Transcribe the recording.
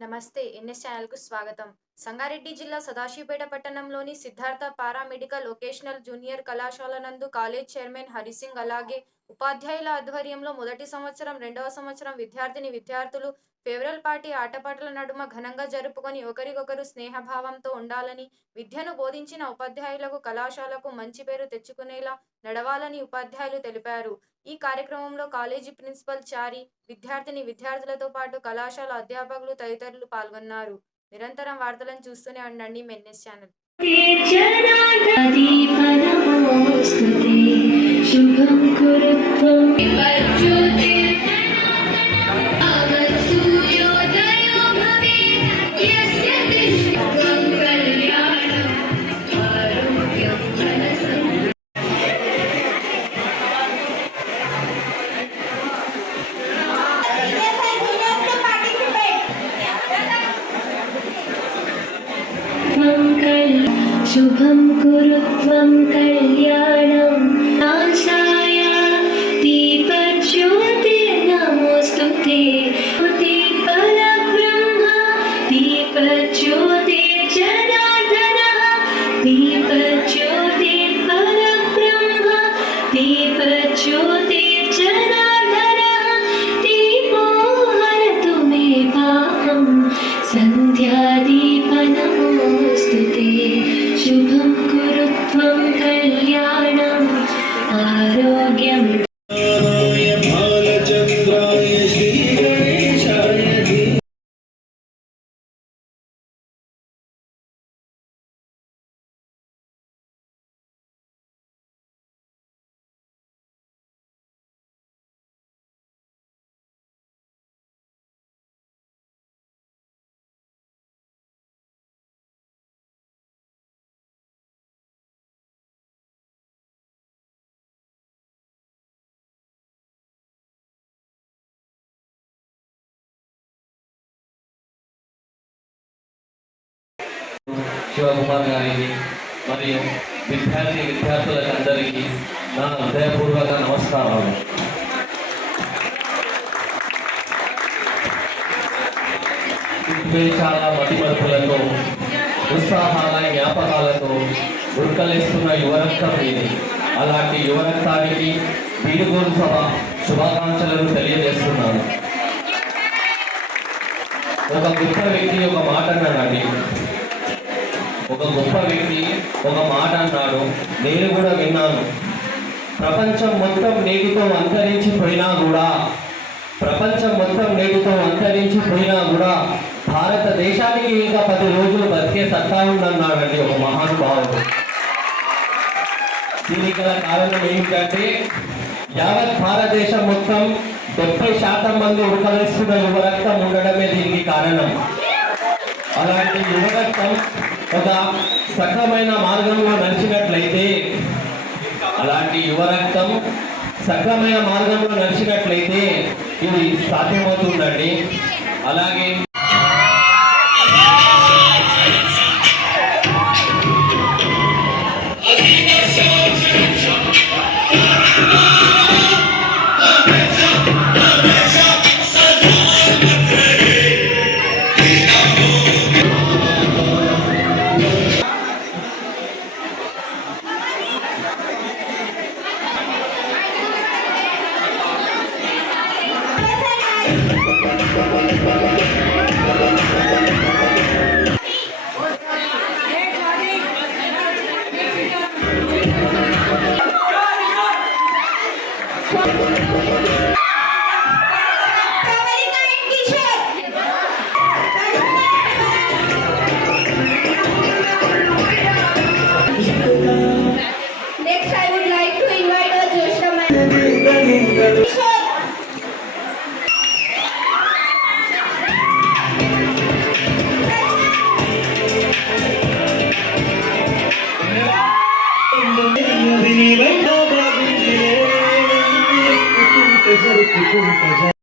నమస్తే ఎన్ఎస్ ఛానల్కు స్వాగతం. సంగారెడ్డి జిల్లా సదాశివపేట పట్టణంలోని సిద్ధార్థ పారామెడికల్ వొకేషనల్ జూనియర్ కళాశాల నందు కాలేజ్ చైర్మన్ హరిసింగ్ అలాగే ఉపాధ్యాయుల ఆధ్వర్యంలో మొదటి సంవత్సరం రెండవ సంవత్సరం విద్యార్థిని విద్యార్థులు ఫేవరల్ పార్టీ ఆటపాటల నడుమ ఘనంగా జరుపుకొని ఒకరికొకరు స్నేహభావంతో ఉండాలని విద్యను బోధించిన ఉపాధ్యాయులకు కళాశాలకు మంచి పేరు తెచ్చుకునేలా నడవాలని ఉపాధ్యాయులు తెలిపారు. ఈ కార్యక్రమంలో కాలేజీ ప్రిన్సిపల్ చారి విద్యార్థిని విద్యార్థులతో పాటు కళాశాల అధ్యాపకులు తదితరులు పాల్గొన్నారు. నిరంతరం వార్తలను చూస్తూనే ఉండండి మెన్నెస్ ఛానల్. శుభం కురుత్వం. शुभं कुरु त्वं कल्याणं శివకుమార్ గారికి మరియు విద్యార్థి విద్యార్థులకు అందరికీ నా హృదయపూర్వక నమస్కారాలు. చాలా మతిమరుపులతో ఉత్సాహాల జ్ఞాపకాలతో ఉరకలేస్తున్న యువరక్తం ఇది. అలాంటి యువరక్తానికి వీడుగోలు సభ శుభాకాంక్షలను తెలియజేస్తున్నాను. ఒక గొప్ప వ్యక్తి ఒక మాట అన్నాడండి. ఒక గొప్ప వ్యక్తి ఒక మాట అన్నాడు. నేను కూడా విన్నాను. ప్రపంచం మొత్తం నేటితో అంతరించిపోయినా కూడా ప్రపంచం మొత్తం నేటితో అంతరించిపోయినా కూడా భారతదేశానికి ఇంకా పది రోజులు బతికే సత్తా ఉందన్నాడండి ఒక మహానుభావుడు. దీనికి గల కారణం ఏమిటంటే యావత్ భారతదేశం మొత్తం డెబ్బై శాతం మంది ఉడకవేస్తున్న యువరక్తం ఉండడమే దీనికి కారణం. అలాంటి యువ ఒక సక్రమైన మార్గంలో నడిచినట్లయితే అలాంటి యువ రక్తం సక్రమైన మార్గంలో నడిచినట్లయితే ఇది సాధ్యమవుతుందండి. అలాగే Itu.